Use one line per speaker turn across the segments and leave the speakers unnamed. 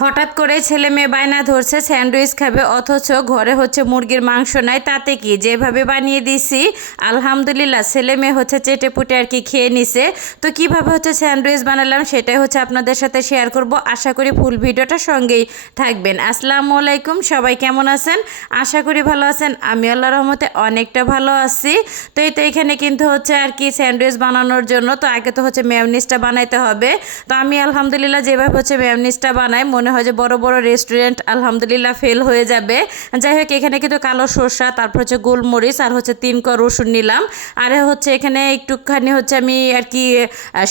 হঠাৎ করে ছেলে মেয়ে বায়না ধরছে, স্যান্ডউইচ খাবে, অথচ ঘরে হচ্ছে মুরগির মাংস নাই, তাতে কি? যেভাবে বানিয়ে দিছি, আলহামদুলিল্লাহ, ছেলে মেয়ে হচ্ছে চেটে পুটে আর কি খেয়ে নিছে। তো কীভাবে হচ্ছে স্যান্ডউইচ বানালাম, সেটাই হচ্ছে আপনাদের সাথে শেয়ার করব। আশা করি ফুল ভিডিওটা সঙ্গেই থাকবেন। আসসালামু আলাইকুম, সবাই কেমন আছেন? আশা করি ভালো আছেন। আমি আল্লাহ রহমতে অনেকটা ভালো আছি। তো এই তো এখানে কিন্তু হচ্ছে আর কি স্যান্ডউইচ বানানোর জন্য, তো আগে তো হচ্ছে মেয়নিসটা বানাইতে হবে। তো আমি আলহামদুলিল্লাহ যেভাবে হচ্ছে মেয়নিসটা বানাই, মনে হয় যে বড় বড় রেস্টুরেন্ট আলহামদুলিল্লাহ ফেল হয়ে যাবে। যাই হোক, এখানে কিন্তু কালো সর্ষা, তারপর হচ্ছে গোলমরিচ, আর হচ্ছে তিন ক রসুন নিলাম। আর হচ্ছে এখানে একটুখানি হচ্ছে আমি আর কি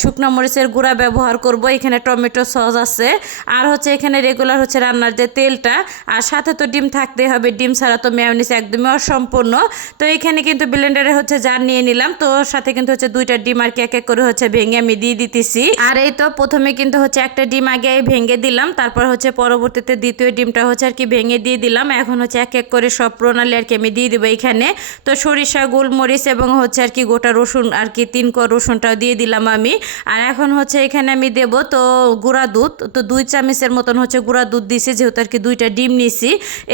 শুকনো মরিচের গুঁড়া ব্যবহার করব। এখানে টমেটো সস আছে। আর হচ্ছে এখানে রেগুলার হচ্ছে রান্নার যে তেলটা, আর সাথে তো ডিম থাকতেই হবে। ডিম ছাড়া তো মেয়নিস একদমই অসম্পূর্ণ। তো এখানে কিন্তু ব্লেন্ডারে হচ্ছে জার নিয়ে নিলাম। তো সাথে কিন্তু হচ্ছে দুইটা ডিম আর কি এক এক করে হচ্ছে ভেঙে আমি দিয়ে দিতেছি। আর এই তো প্রথমে কিন্তু হচ্ছে একটা ডিম আগে ভেঙে দিলাম। তারপর হচ্ছে পরবর্তীতে দ্বিতীয় ডিমটা হচ্ছে আর কি ভেঙে দিয়ে দিলাম। এখন হচ্ছে এক এক করে সব প্রণালী আর কি আমি দিয়ে দেবো এখানে। তো সরিষা, গোলমরিচ এবং হচ্ছে আর কি গোটা রসুন আর কি তিন ক রসুনটাও দিয়ে দিলাম আমি। আর এখন হচ্ছে এখানে আমি দেব তো গুঁড়া দুধ। তো দুই চামচের মতন হচ্ছে গুঁড়া দুধ দিছি, যেহেতু আর কি দুইটা ডিম নিছি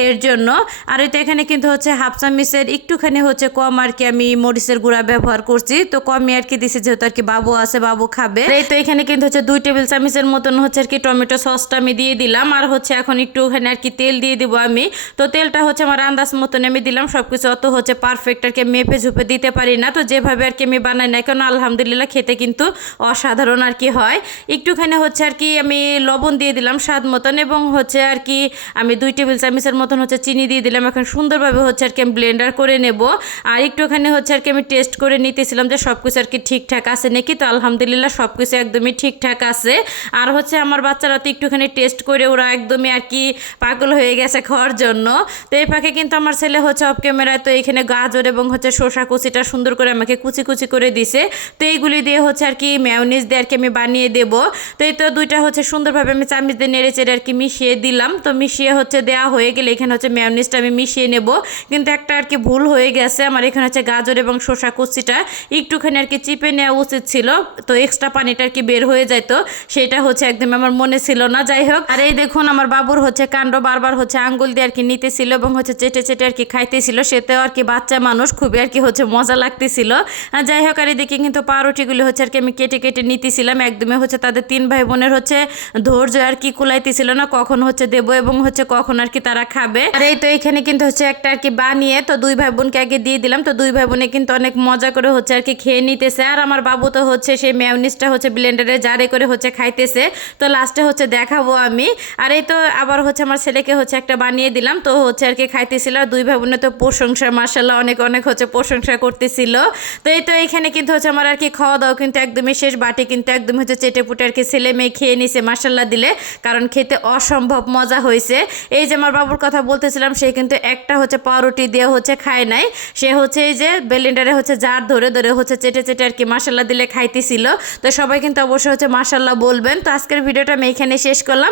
এর জন্য। আর তো এখানে কিন্তু হচ্ছে হাফ চামচের একটুখানি হচ্ছে কম আর কি আমি মরিচের গুঁড়া ব্যবহার করছি। তো কমই আর কি দিছি, যেহেতু আর কি বাবু আছে, বাবু খাবে। এই তো এখানে কিন্তু হচ্ছে দুই টেবিল চামচের মতন হচ্ছে আর কি টমেটো সসটা আমি দিয়ে দিলাম আর হচ্ছে এখন একটু ওখানে আর কি তেল দিয়ে দিব আমি। তো তেলটা হচ্ছে আমার আন্দাজ মতন আমি দিলাম সব কিছু অত হচ্ছে পারফেক্ট আর কি মেপে ঝুপে দিতে পারি না। তো যেভাবে আর কি আমি বানাই না কেন, আলহামদুলিল্লাহ খেতে কিন্তু অসাধারণ আর কি হয়। একটুখানি হচ্ছে আর কি আমি লবণ দিয়ে দিলাম স্বাদ মতন এবং হচ্ছে আর কি আমি দুই টেবিল চামচের মতন হচ্ছে চিনি দিয়ে দিলাম। এখন সুন্দরভাবে হচ্ছে আর কি আমি ব্লেন্ডার করে নেব। আর একটুখানি হচ্ছে আর কি আমি টেস্ট করে নিতেছিলাম যে সব কিছু আর কি ঠিকঠাক আছে নাকি? তো আলহামদুলিল্লাহ সব কিছু একদমই ঠিকঠাক আছে। আর হচ্ছে আমার বাচ্চারা তো একটুখানি টেস্ট করে ওরা একদমই আর কি পাগল হয়ে গেছে খাওয়ার জন্য। তো এই ফাঁকে কিন্তু আমার ছেলে হচ্ছে অফ ক্যামেরায় তো এখানে গাজর এবং হচ্ছে শসা কুচিটা সুন্দর করে আমাকে কুচি কুচি করে দিছে। তো এইগুলি দিয়ে হচ্ছে আর কি ম্যাওনিজ দিয়ে আর কি আমি বানিয়ে দেবো। তো এই তো দুইটা হচ্ছে সুন্দরভাবে আমি চামিচ দিয়ে নেড়ে চেড়ে আর কি মিশিয়ে দিলাম। তো মিশিয়ে হচ্ছে দেওয়া হয়ে গেলে এখানে হচ্ছে ম্যাওনিজটা আমি মিশিয়ে নেব। কিন্তু একটা আর কি ভুল হয়ে গেছে, আমার এখানে হচ্ছে গাজর এবং শসা কুচিটা একটুখানি আর কি চিপে নেওয়া উচিত ছিল। তো এক্সট্রা পানিটা আর কি বের হয়ে যেত সেটা হচ্ছে একদম আমার মনে ছিল না। যাই হোক, আর এই দেখুন, আমার বাবুর হচ্ছে কাণ্ড বারবার হচ্ছে আঙ্গুল দিয়ে আর কি নিতেছিল এবং হচ্ছে চেটে চেটে আর কি খাইতেছিল। সেতেও আর কি বাচ্চা মানুষ খুবই আর কি হচ্ছে মজা লাগতেছিল। আর যাই হোক, আর এদিকে কিন্তু পাউরুটিগুলি হচ্ছে আর কি আমি কেটে কেটে নিতেছিলাম। একদমই হচ্ছে তাদের তিন ভাই বোনের হচ্ছে ধৈর্য আর কি কুলাইতেছিল না, কখন হচ্ছে দেবো এবং হচ্ছে কখন আর কি তারা খাবে। আর এই তো এখানে কিন্তু হচ্ছে একটা আর কি বানিয়ে, তো দুই ভাই বোনকে আগে দিয়ে দিলাম। তো দুই ভাই বোনে কিন্তু অনেক মজা করে হচ্ছে আর কি খেয়ে নিতেছে। আর আমার বাবু তো হচ্ছে সেই মেয়নিসটা হচ্ছে ব্লেন্ডারে জারে করে হচ্ছে খাইতেছে। তো লাস্টে হচ্ছে দেখাবো আমি। আর এই তো আবার হচ্ছে আমার ছেলেকে হচ্ছে একটা বানিয়ে দিলাম। তো হচ্ছে আর কি খাইতেছিল আর দুই ভাই বোনে তো প্রশংসা মার্শাল্লাহ অনেক অনেক হচ্ছে প্রশংসা করতেছিল। তো এই তো এখানে কিন্তু হচ্ছে আমার আর কি খাওয়া দাওয়া কিন্তু একদমই শেষ, বাটি কিন্তু একদম হচ্ছে চেটে পুটে আর কি ছেলে মেয়ে খেয়ে নিছে মার্শাল্লাহ দিলে। কারণ খেতে অসম্ভব মজা হয়েছে। এই যে আমার বাবুর কথা বলতেছিলাম, সে কিন্তু একটা হচ্ছে পাউরুটি দিয়ে হচ্ছে খায় নাই। সে হচ্ছে এই যে বেলিন্ডারে হচ্ছে জার ধরে ধরে হচ্ছে চেটে চেটে আর কি মার্শাল্লাহ দিলে খাইতেছিল। তো সবাই কিন্তু অবশ্যই হচ্ছে মার্শাল্লাহ বলবেন। তো আজকের ভিডিওটা আমি এখানে শেষ করলাম।